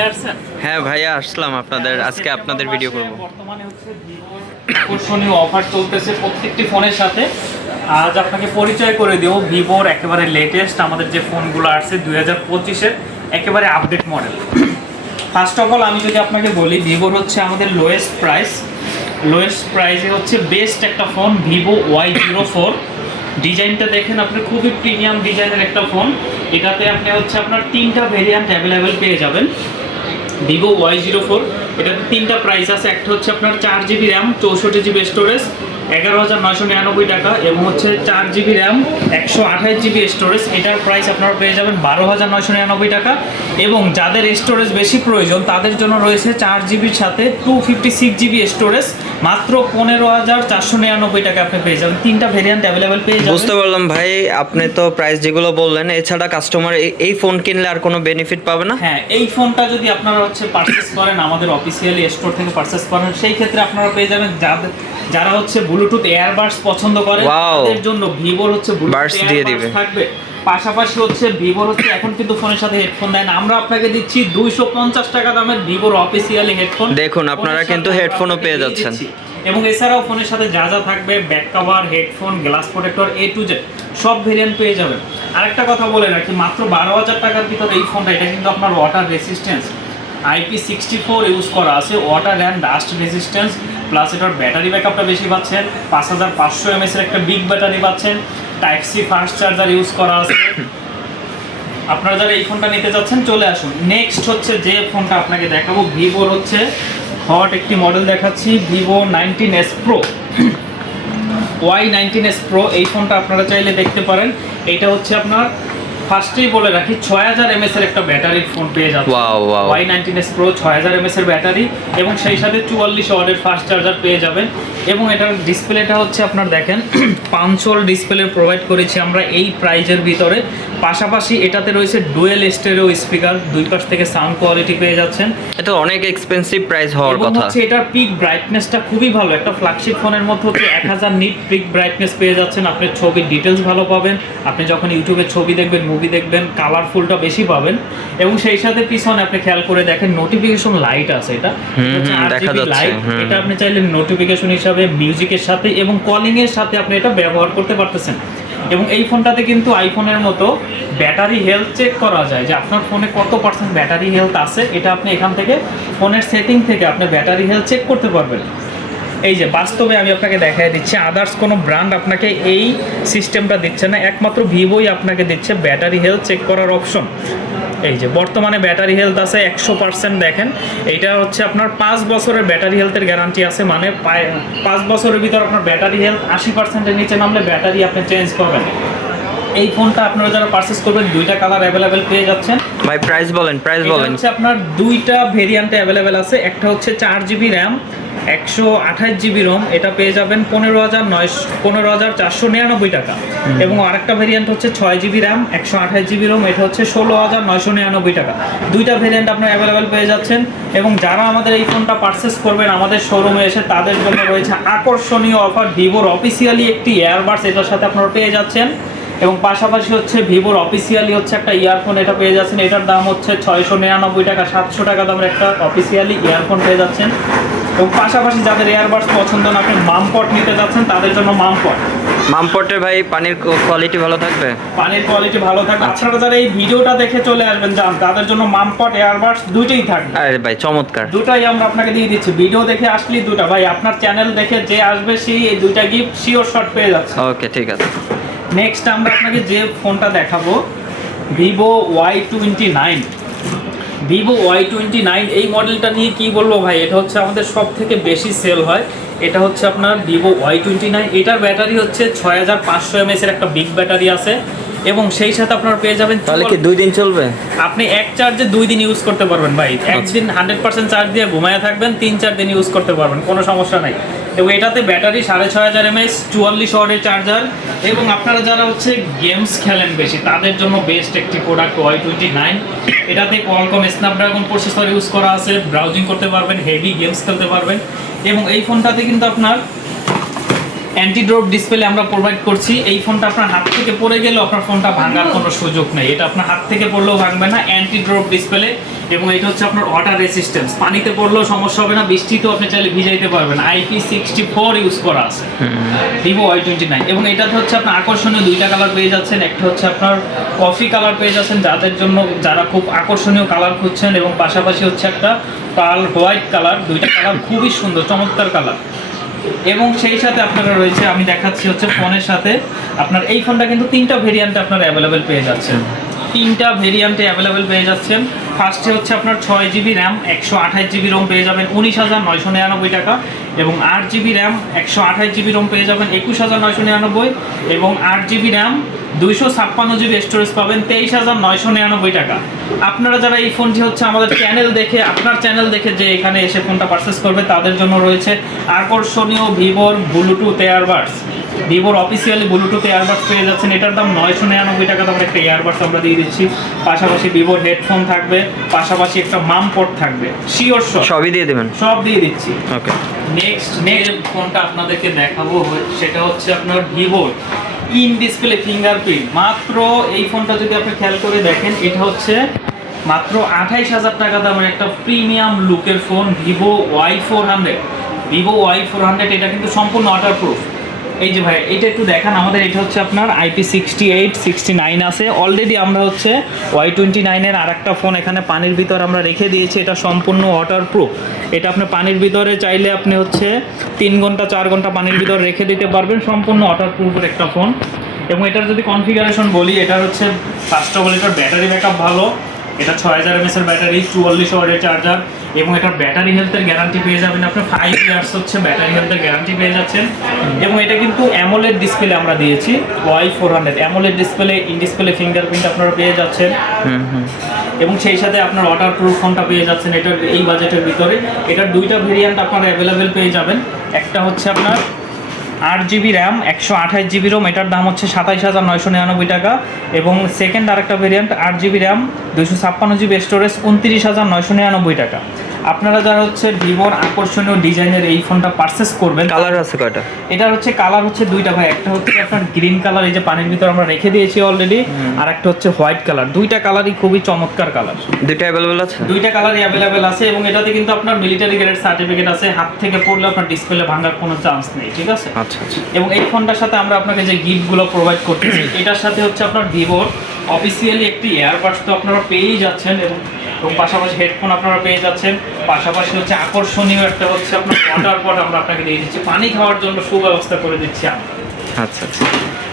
চলে আসছেন? হ্যাঁ ভাইয়া, আসলাম আপনাদের আজকে আপনাদের ভিডিও করব। বর্তমানে হচ্ছে ভিভোর আকর্ষণীয় অফার চলতেছে প্রত্যেকটি ফোনের সাথে। আজ আপনাকে পরিচয় করে দেব ভিভোর একেবারে লেটেস্ট আমাদের যে ফোনগুলো আসছে 2025-এর একেবারে update model. First of all আমি যদি আপনাকে বলি, ভিভোর হচ্ছে আমাদের লোয়েস্ট প্রাইসে হচ্ছে বেস্ট একটা ফোন ভিভো Y04। ডিজাইনটা দেখেন আপনি, খুবই প্রিমিয়াম ডিজাইনের একটা ফোন। এটাতে আপনি হচ্ছে আপনার তিনটা ভেরিয়েন্ট অ্যাভেলেবেল পেয়ে যাবেন। ভিভো Y04 এটাতে তিনটা প্রাইস আছে। একটা হচ্ছে আপনার 4GB র্যাম 64GB স্টোরেজ 11,999 টাকা, এবং হচ্ছে 4GB র্যাম 128GB স্টোরেজ, এটার প্রাইস আপনারা পেয়ে যাবেন 12,999 টাকা। এবং যাদের স্টোরেজ বেশি প্রয়োজন তাদের জন্য রয়েছে 4GBর সাথে 256GB স্টোরেজ, মাত্র 15,499 টাকা আপনি পেয়ে যাবেন। তিনটা ভেরিয়েন্ট অ্যাভেলেবেল পেয়ে যাবেন। বুঝতে পারলাম ভাই, আপনি তো প্রাইস যেগুলো বললেন, এছাড়া কাস্টমার এই ফোন কিনলে আর কোনো বেনিফিট পাবে না? হ্যাঁ, এই ফোনটা যদি আপনারা হচ্ছে পারচেস করেন আমাদের অফিসিয়ালি স্টোর থেকে পারচেস করেন, সেই ক্ষেত্রে আপনারা পেয়ে যাবেন যারা হচ্ছে ব্লুটুথ এয়ারবাডস পছন্দ করে তাদের জন্য ভিভোর হচ্ছে ব্লুটুথ এয়ারবাডস থাকবে। পাশাপাশি হচ্ছে ভিভোর হচ্ছে এখন কিন্তু ফোনের সাথে হেডফোন দেন, আমরা আপনাকে দিচ্ছি 250 টাকা দামের ভিভোর অফিসিয়ালি হেডফোন। দেখুন, আপনারা কিন্তু হেডফোনও পেয়ে যাচ্ছেন। এবং এছাড়াও ফোনের সাথে যা যা থাকবে, back cover, headphone, glass protector, A to Z সব ভেরিয়েন্ট পেয়ে যাবেন। আরেকটা কথা বলে রাখি, মাত্র 12,000 টাকার ভিতরে এই ফোনটা, এটা কিন্তু আপনার ওয়াটার রেসিস্ট্যান্স IP64 ইউজ করা আছে, water and dust resistance, plus এটার ব্যাটারি ব্যাকআপটা বেশি পাচ্ছেন, 5500 mAh এর একটা বিগ ব্যাটারি পাচ্ছেন, type C fast charger use করা আছে। আপনারা যারা এই ফোনটা নিতে যাচ্ছেন চলে আসুন। নেক্সট হচ্ছে যে ফোনটা আপনাকে দেখাবো, ভিভোর হচ্ছে হট একটি মডেল দেখাচ্ছি, Vivo 19S Pro Y19S Pro। এই ফোনটা আপনারা চাইলে দেখতে পারেন। এইটা হচ্ছে আপনার ফার্স্টেই বলে রাখি 6000 mAh এর একটা ব্যাটারির ফোন পেয়ে যাচ্ছে। Y19S Pro 6000 mAh এর ব্যাটারি, এবং সেই সাথে 44 ওয়াটের ফাস্ট চার্জার পেয়ে যাবেন। এবং এটার ডিসপ্লেটা হচ্ছে আপনার দেখেন 5 ডিসপ্লে প্রোভাইড করেছি আমরা এই প্রাইজের ভিতরে। পাশাপাশি এটাতে রয়েছে ডুয়েল স্টেরিও স্পিকার, দুই পাশ থেকে সাউন্ড কোয়ালিটি পেয়ে যাচ্ছেন। এটা অনেক এক্সপেন্সিভ প্রাইস হওয়ার কথা। হচ্ছে এটার পিক ব্রাইটনেসটা খুবই ভালো, একটা ফ্ল্যাগশিপ ফোনের মধ্যে হচ্ছে 1000 নিট পিক ব্রাইটনেস পেয়ে যাচ্ছেন। আপনি ছবির ডিটেলস ভালো পাবেন, আপনি যখন ইউটিউবে ছবি দেখবেন, মুভি দেখবেন, কালারফুলটা বেশি পাবেন। এবং সেই সাথে পিছনে আপনি খেয়াল করে দেখেন নোটিফিকেশন লাইট আছে, এটা দেখা যাচ্ছে লাইট। এটা আপনি চাইলে নোটিফিকেশন হিসাবে, মিউজিকের সাথে এবং কলিং এর সাথে আপনি এটা ব্যবহার করতে পারতেছেন। এবং এই ফোনটাতে কিন্তু আইফোনের মতো ব্যাটারি হেলথ চেক করা যায়, যে আপনার ফোনে কত পার্সেন্ট ব্যাটারি হেলথ আছে, এটা আপনি এখান থেকে ফোনের সেটিং থেকে আপনি ব্যাটারি হেলথ চেক করতে পারবেন। এই যে বাস্তবে আমি আপনাকে দেখাই দিচ্ছি, আদার্স কোনো ব্র্যান্ড আপনাকে এই সিস্টেমটা দিচ্ছে না, একমাত্র ভিভোই আপনাকে দিচ্ছে ব্যাটারি হেলথ চেক করার অপশন। এই যে বর্তমানে ব্যাটারি হেলথ আছে 100%। দেখেন এইটা হচ্ছে আপনার 5 বছরের ব্যাটারি হেলথের গ্যারান্টি আছে, মানে 5 বছরের ভিতর আপনার ব্যাটারি হেলথ 80%-এর নিচে নামলে ব্যাটারি আপনি চেঞ্জ করবেন। এই ফোনটা আপনারা যারা পারচেজ করবেন দুইটা কালার অ্যাভেলেবেল পেয়ে যাচ্ছেন। ভাই প্রাইস বলেন। হচ্ছে আপনার দুইটা ভেরিয়েন্টে অ্যাভেলেবেল আছে। একটা হচ্ছে 4GB র্যাম 128GB রোম, এটা পেয়ে যাবেন 15,499 টাকা। এবং আরেকটা ভেরিয়েন্ট হচ্ছে 6GB র্যাম 128GB রোম, এটা হচ্ছে 16,999 টাকা। দুইটা ভেরিয়েন্ট আপনারা অ্যাভেলেবেল পেয়ে যাচ্ছেন। এবং যারা আমাদের এই ফোনটা পারচেস করবেন আমাদের শোরুমে এসে, তাদের জন্য রয়েছে আকর্ষণীয় অফার। ভিভোর অফিসিয়ালি একটি ইয়ারবাডস এটার সাথে আপনারা পেয়ে যাচ্ছেন। এবং পাশাপাশি হচ্ছে ভিভোর অফিসিয়ালি হচ্ছে একটা ইয়ারফোন এটা পেয়ে যাচ্ছেন, এটার দাম হচ্ছে 699 টাকা। 700 টাকা দামের একটা অফিসিয়ালি ইয়ারফোন পেয়ে যাচ্ছেন। এবং পাশাপাশি যাদের এয়ারবাডস পছন্দ না, আপনি মামপট নিতে যাচ্ছেন, তাদের জন্য মামপটের ভাই পানির কোয়ালিটি ভালো থাকবে? পানির কোয়ালিটি ভালো থাকবে। আপনারা যারা এই ভিডিওটা দেখে চলে আসবেন জান, তাদের জন্য মামপট এয়ারবাডস দুইটাই থাকবে। আরে ভাই চমৎকার, দুটাই আমরা আপনাকে দিয়ে দিচ্ছি। ভিডিও দেখে আসলেই দুটা, ভাই আপনার চ্যানেল দেখে যে আসবে সেই এই দুইটা গিফট শিওর শট পেয়ে যাচ্ছে। ওকে, ঠিক আছে। নেক্সট আমরা আপনাকে যে ফোনটা দেখাবো, ভিভো Y29। ভিভো Y29 এই মডেলটা নিয়ে কি বলবো ভাই, এটা হচ্ছে আমাদের সব থেকে বেশি সেল হয়। এটা হচ্ছে আপনার ভিভো Y29, এটার ব্যাটারি হচ্ছে 6500 mAh এর একটা বিগ ব্যাটারি আছে। এবং সেই সাথে আপনারা পেয়ে যাবেন, তাহলে কি 2 দিন চলবে? আপনি এক চার্জে 2 দিন ইউজ করতে পারবেন ভাই। একদিন 100% চার্জ দিয়ে ঘুমায় থাকবেন, 3-4 দিন ইউজ করতে পারবেন, কোনো সমস্যা নাই। এবং এটাতে ব্যাটারি 6500 mAh 44 ওয়াটের চার্জার। এবং আপনারা যারা হচ্ছে গেমস খেলেন বেশি, তাদের জন্য বেস্ট একটি প্রোডাক্ট Y29। এটাতে কোয়ালকম স্ন্যাপড্রাগন প্রসেসর ইউজ করা আছে, ব্রাউজিং করতে পারবেন, হেভি গেমস খেলতে পারবেন। এবং এই ফোনটাতে কিন্তু আপনার অ্যান্টি ড্রপ ডিসপ্লে আমরা প্রোভাইড করছি। এই ফোনটা আপনার হাত থেকে পড়ে গেলেও আপনার ফোনটা ভাঙার কোনো সুযোগ নেই, এটা আপনার হাত থেকে পড়লেও ভাঙবে না, অ্যান্টি ড্রপ ডিসপ্লে। এবং এটা হচ্ছে আপনার ওয়াটার রেসিস্ট্যান্স, পানিতে পড়লেও সমস্যা হবে না, বৃষ্টিতেও আপনি চাইলে ভিজাইতে পারবেন। IP64 ইউজ করা আছে ভিভো Y29। এবং এটাতে হচ্ছে আপনার আকর্ষণীয় দুইটা কালার পেয়ে যাচ্ছেন, একটা হচ্ছে আপনার কফি কালার পেয়ে যাচ্ছেন যাদের জন্য যারা খুব আকর্ষণীয় কালার খুঁজছেন, এবং পাশাপাশি হচ্ছে একটা পার্ল হোয়াইট কালার। দুইটা কালার খুবই সুন্দর, চমৎকার কালার। এবং সেই সাথে আপনারা রয়েছে, আমি দেখাচ্ছি হচ্ছে ফোনের সাথে আপনার এই ফোনটা কিন্তু তিনটা ভেরিয়েন্টে আপনারা অ্যাভেলেবেল পেয়ে যাচ্ছেন, তিনটা ভেরিয়েন্টে অ্যাভেলেবেল পেয়ে যাচ্ছেন। ফার্স্টে হচ্ছে আপনার 6GB র্যাম 128GB রোম পেয়ে যাবেন 19,999 টাকা, এবং 8GB র্যাম 128GB রোম পেয়ে যাবেন 21,999, এবং 8GB র্যাম 256GB স্টোরেজ পাবেন 23,999 টাকা। আপনারা যারা এই ফোনটি হচ্ছে আমাদের চ্যানেল দেখে, আপনার চ্যানেল দেখে যে এখানে এসে ফোনটা পারচেস করবে, তাদের জন্য রয়েছে আকর্ষণীয় ভিভোর ব্লুটুথ এয়ারবাডস। ভিভোর অফিসিয়ালি ব্লুটুথ এয়ারবাডস পেয়ে যাচ্ছেন, এটার দাম 999 টাকা দামের একটা এয়ারবাডস আমরা দিয়ে দিচ্ছি। পাশাপাশি ভিভোর হেডফোন থাকবে, পাশাপাশি একটা মাম পোর্ট থাকবে, শিওর সবই দিয়ে দেবেন, সব দিয়ে দিচ্ছি। ওকে, নেক্সট ফোনটা আপনাদেরকে দেখাবো সেটা হচ্ছে আপনার ভিভোর ইন ডিসপ্লে ফিঙ্গারপ্রিন্ট। মাত্র এই ফোনটা যদি আপনি খেয়াল করে দেখেন, এটা হচ্ছে মাত্র 28,000 টাকা দামের একটা প্রিমিয়াম লুকের phone, Vivo Y400। Vivo Y400 এটা কিন্তু সম্পূর্ণ ওয়াটারপ্রুফ। এই যে ভাই এটা একটু দেখান আমাদের, এটা হচ্ছে আপনার IP68 69 আছে অলরেডি। আমরা হচ্ছে Y29 এর আরেকটা ফোন এখানে পানির ভিতর আমরা রেখে দিয়েছি, এটা সম্পূর্ণ ওয়াটারপ্রুফ। এটা আপনি পানির ভিতরে চাইলে আপনি হচ্ছে 3 ঘন্টা 4 ঘন্টা পানির ভিতরে রেখে দিতে পারবেন, সম্পূর্ণ ওয়াটারপ্রুফের একটা ফোন। এবং এটার যদি কনফিগারেশন বলি, এটা হচ্ছে ফার্স্ট অফ অল এটার ব্যাটারি ব্যাকআপ ভালো, এটা 6000 mAh এর ব্যাটারি, 44 ওয়াটের চার্জার, এবং এটার ব্যাটারি হেলথের গ্যারান্টি পেয়ে যাবেন আপনি 5 ইয়ার্স হচ্ছে ব্যাটারি হেলথের গ্যারান্টি পেয়ে যাচ্ছেন। এবং এটা কিন্তু অ্যামোলেড ডিসপ্লে আমরা দিয়েছি, Y400 AMOLED display, in display fingerprint আপনারা পেয়ে যাচ্ছেন। এবং সেই সাথে আপনার ওয়াটারপ্রুফ ফোনটা পেয়ে যাচ্ছেন এটার এই বাজেটের ভিতরে। এটার দুইটা ভেরিয়েন্ট আপনারা অ্যাভেলেবেল পেয়ে যাবেন, একটা হচ্ছে আপনার 8GB র্যাম 128GB রোম, এটার দাম হচ্ছে 27,999 টাকা, এবং সেকেন্ড আরেকটা variant 8GB RAM 256GB storage 29,999 টাকা। আপনারা যারা হচ্ছে ভিভোর আকর্ষণীয় ডিজাইনের এই ফোনটা পারচেস করবেন, কালার আছে কয়টা? এটার হচ্ছে কালার হচ্ছে দুইটা ভাই, একটা হচ্ছে আপনার গ্রিন কালার, এই যে পানির ভিতর আমরা রেখে দিয়েছি অলরেডি, আর একটা হচ্ছে হোয়াইট কালার। দুইটা কালারই খুবই চমৎকার কালার, দুইটা অ্যাভেলেবল আছে, দুইটা কালারই অ্যাভেলেবেল আছে। এবং এটাতে কিন্তু আপনার মিলিটারি গ্রেড সার্টিফিকেট আছে, হাত থেকে পড়লে আপনার ডিসপ্লে ভাঙার কোনো চান্স নেই, ঠিক আছে? আচ্ছা আচ্ছা। এবং এই ফোনটার সাথে আমরা আপনাকে যে গিফটগুলো প্রোভাইড করতেছি, এটার সাথে হচ্ছে আপনার ভিভোর অফিসিয়ালি একটি এয়ারবাডস তো আপনারা পেয়েই যাচ্ছেন, এবং পাশাপাশি হেডফোন আপনারা পেয়ে যাচ্ছেন, পাশাপাশি হচ্ছে আকর্ষণীয় একটা হচ্ছে আপনার ওয়াটার পট আমরা আপনাকে দিয়ে দিচ্ছি, পানি খাওয়ার জন্য সুব্যবস্থা করে দিচ্ছি আমরা। আচ্ছা আচ্ছা।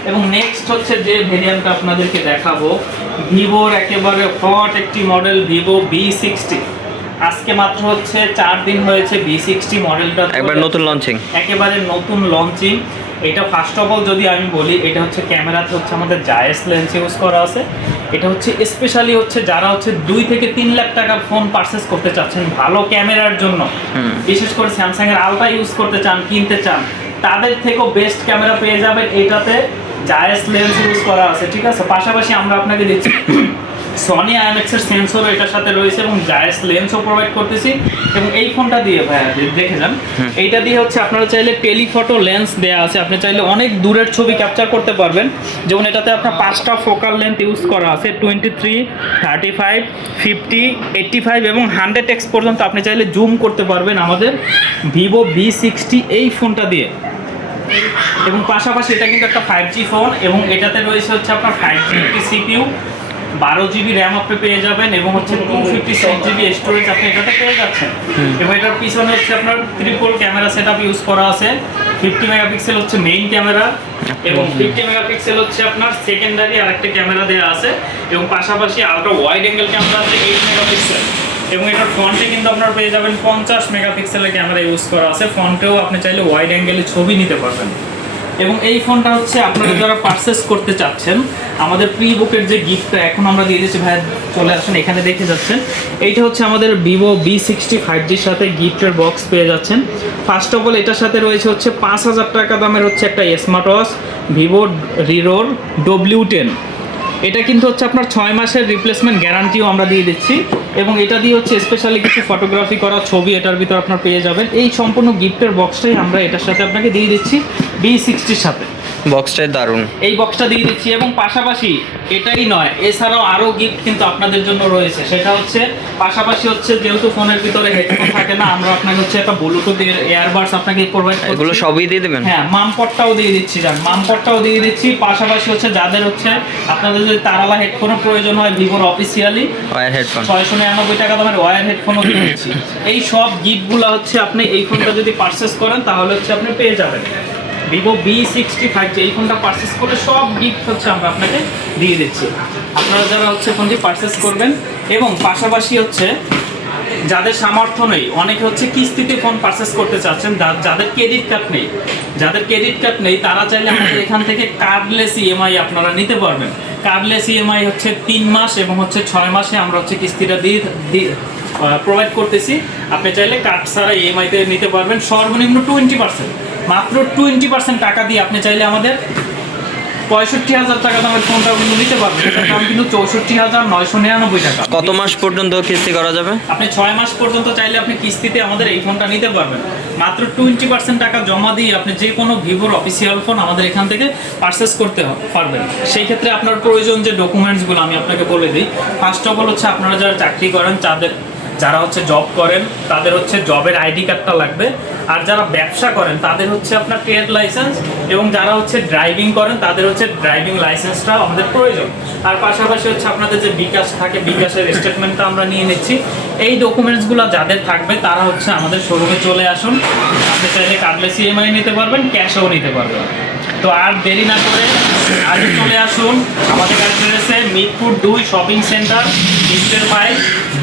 এবং নেক্সট হচ্ছে যে ভেরিয়েন্টটা আপনাদেরকে দেখাবো, ভিভোর একেবারে হট একটি মডেল, ভিভো V60। আজকে মাত্র হচ্ছে 4 দিন হয়েছে V60 মডেলটা একবার নতুন লঞ্চিং, একেবারে নতুন লঞ্চিং। এটা ফার্স্ট অফ অল যদি আমি বলি, এটা হচ্ছে ক্যামেরাতে হচ্ছে আমাদের জায়েস লেন্স ইউজ করা আছে। এটা হচ্ছে স্পেশালি হচ্ছে যারা হচ্ছে 2 থেকে 3 লাখ টাকার ফোন পারচেস করতে চাচ্ছেন ভালো ক্যামেরার জন্য, বিশেষ করে স্যামসাং এর আলট্রা ইউজ করতে চান, কিনতে চান, তাদের থেকেও বেস্ট ক্যামেরা পেয়ে যাবেন। এটাতে জায়েস লেন্স ইউজ করা আছে, ঠিক আছে? পাশাপাশি আমরা আপনাকে দিচ্ছি সনি IMX এর সেন্সরও এটার সাথে রয়েছে, এবং জায়েস লেন্সও প্রোভাইড করতেছি। এবং এই ফোনটা দিয়ে ভাইয়া দেখে যান, এইটা দিয়ে হচ্ছে আপনারা চাইলে টেলিফটো লেন্স দেওয়া আছে, আপনি চাইলে অনেক দূরের ছবি ক্যাপচার করতে পারবেন। যেমন এটাতে আপনার 5টা ফোকাল লেন্থ ইউজ করা আছে, 23, 35, 50, 85 এবং 100x পর্যন্ত আপনি চাইলে জুম করতে পারবেন আমাদের ভিভো V60 এই ফোনটা দিয়ে। এবং পাশাপাশি এটা কিন্তু একটা 5G ফোন, এবং এটাতে রয়েছে হচ্ছে আপনার 5G CPU, 12GB র্যাম আপনি পেয়ে যাবেন, এবং হচ্ছে 256GB স্টোরেজ আপনি এটাতে পেয়ে যাচ্ছেন। এবং এটার পিছনে হচ্ছে আপনার ট্রিপল ক্যামেরা সেটআপ ইউজ করা আছে, 50 মেগাপিক্সেল হচ্ছে মেইন ক্যামেরা, এবং 50 মেগাপিক্সেল হচ্ছে আপনার সেকেন্ডারি আরেকটা ক্যামেরা দেওয়া আছে, এবং পাশাপাশি আলট্রা ওয়াইড অ্যাঙ্গেল ক্যামেরা আছে 8 মেগাপিক্সেল। এবং এটার ফ্রন্টে কিন্তু আপনারা পেয়ে যাবেন 50 মেগাপিক্সেলের ক্যামেরা ইউজ করা আছে, ফ্রন্টেও আপনি চাইলে ওয়াইড অ্যাঙ্গেলে ছবি নিতে পারবেন। এবং এই ফোনটা হচ্ছে আপনারা যারা পারচেস করতে চাচ্ছেন, আমাদের প্রি বুকের যে গিফটটা এখন আমরা দিয়ে দিচ্ছি, ভাই চলে আসেন এখানে দেখে যাচ্ছেন, এইটা হচ্ছে আমাদের ভিভো V60 5Gর সাথে গিফটের বক্স পেয়ে যাচ্ছেন। ফার্স্ট অফ অল এটার সাথে রয়েছে হচ্ছে 5,000 টাকা দামের হচ্ছে একটা স্মার্ট ওয়াচ ভিভো রিরোর W10। এটা কিন্তু হচ্ছে আপনার 6 মাসের রিপ্লেসমেন্ট গ্যারান্টিও আমরা দিয়ে দিচ্ছি, এবং এটা দিয়ে হচ্ছে স্পেশালি কিছু ফটোগ্রাফি করা ছবি এটার ভিতর আপনার পেয়ে যাবেন। এই সম্পূর্ণ গিফটের বক্সটাই আমরা এটার সাথে আপনাকে দিয়ে দিচ্ছি B60-র সাথে। বক্সটাই দারুণ। এই বক্সটা দিয়ে দিচ্ছি, এবং পাশাপাশি এটাই নয়, এছাড়াও আরও গিফট কিন্তু আপনাদের জন্য রয়েছে। সেটা হচ্ছে পাশাপাশি হচ্ছে যেহেতু ফোনের ভিতরে হেডফোন থাকে না, আমরা আপনাকে হচ্ছে একটা ব্লুটুথ ইয়ারবাডস আপনাকে প্রোভাইড করছি। এগুলো সবই দিয়ে দেবেন? হ্যাঁ, মামপটটাও দিয়ে দিচ্ছি, জান মামপটটাও দিয়ে দিচ্ছি। পাশাপাশি হচ্ছে যাদের হচ্ছে আপনাদের যদি তারালা হেডফোনের প্রয়োজন হয়, ভিভোর অফিসিয়ালি ওয়্যার হেডফোন 699 টাকা দামের ওয়্যার হেডফোনও দিয়ে দিচ্ছি। এই সব গিফটগুলো হচ্ছে আপনি এই ফোনটা যদি পারচেস করেন তাহলে হচ্ছে আপনি পেয়ে যাবেন। ভিভো B65 যে এই ফোনটা পারচেস করলে সব গিফট হচ্ছে আমরা আপনাকে দিয়ে দিচ্ছি। আপনারা যারা হচ্ছে ফোনটি পারচেস করবেন, এবং পাশাপাশি হচ্ছে যাদের সামর্থ্য নেই, অনেকে হচ্ছে কিস্তিতে ফোন পারচেস করতে চাচ্ছেন, যাদের ক্রেডিট কার্ড নেই তারা চাইলে আমাদের এখান থেকে কার্ডলেস ইএমআই আপনারা নিতে পারবেন। কার্ডলেস ইএমআই হচ্ছে 3 মাস এবং হচ্ছে 6 মাসে আমরা হচ্ছে কিস্তিটা দিয়ে প্রোভাইড করতেছি। আপনি চাইলে কার্ড ছাড়া ইএমআইতে নিতে পারবেন, সর্বনিম্ন 20%, মাত্র 20% টাকা দিয়ে আপনি চাইলে আমাদের 65,000 টাকা দামের ফোনটা কিন্তু নিতে পারবেন। এটার দাম কিন্তু 64,999 টাকা। কত মাস পর্যন্ত কিস্তি করা যাবে? আপনি 6 মাস পর্যন্ত চাইলে আপনি কিস্তিতে আমাদের এই ফোনটা নিতে পারবেন। মাত্র 20% টাকা জমা দিয়ে আপনি যে কোনো ভিভোর অফিসিয়াল ফোন আমাদের এখান থেকে পারচেস করতে পারবেন। সেই ক্ষেত্রে আপনার প্রয়োজন যে ডকুমেন্টসগুলো আমি আপনাকে বলে দিই। ফার্স্ট অফ অল হচ্ছে আপনারা যারা চাকরি করেন, যারা হচ্ছে জব করেন তাদের হচ্ছে জবের আইডি কার্ডটা লাগবে, আর যারা ব্যবসা করেন তাদের হচ্ছে আপনার ট্রেড লাইসেন্স, এবং যারা হচ্ছে ড্রাইভিং করেন তাদের হচ্ছে ড্রাইভিং লাইসেন্সটা আমাদের প্রয়োজন। আর পাশাপাশি হচ্ছে আপনাদের যে বিকাশ থাকে, বিকাশের স্টেটমেন্টটা আমরা নিয়ে নিচ্ছি। এই ডকুমেন্টসগুলো যাদের থাকবে তারা হচ্ছে আমাদের শোরুমে চলে আসুন। আপনি চাইলে কার্ডলেস ইএমআই নিতে পারবেন, ক্যাশও নিতে পারবেন। তো আর দেরি না করে আজকে চলে আসুন আমাদের অ্যাড্রেসে, মিরপুর 2 শপিং সেন্টার, মিস্টার ভাই,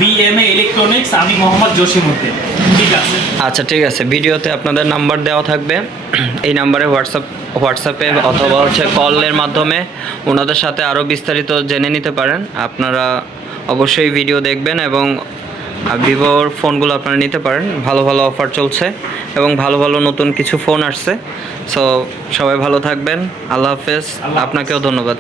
BMA ইলেকট্রনিক্স। আমি মোহাম্মদ জসিমউদ্দিন। ঠিক আছে, আচ্ছা ঠিক আছে, ভিডিওতে আপনাদের নাম্বার দেওয়া থাকবে, এই নাম্বারে হোয়াটসঅ্যাপে অথবা হচ্ছে কলের মাধ্যমে ওনাদের সাথে আরও বিস্তারিত জেনে নিতে পারেন। আপনারা অবশ্যই ভিডিও দেখবেন এবং ভিভোর ফোনগুলো আপনারা নিতে পারেন। ভালো ভালো অফার চলছে এবং ভালো ভালো নতুন কিছু ফোন আসছে। সো সবাই ভালো থাকবেন, আল্লাহ হাফেজ। আপনাকেও ধন্যবাদ।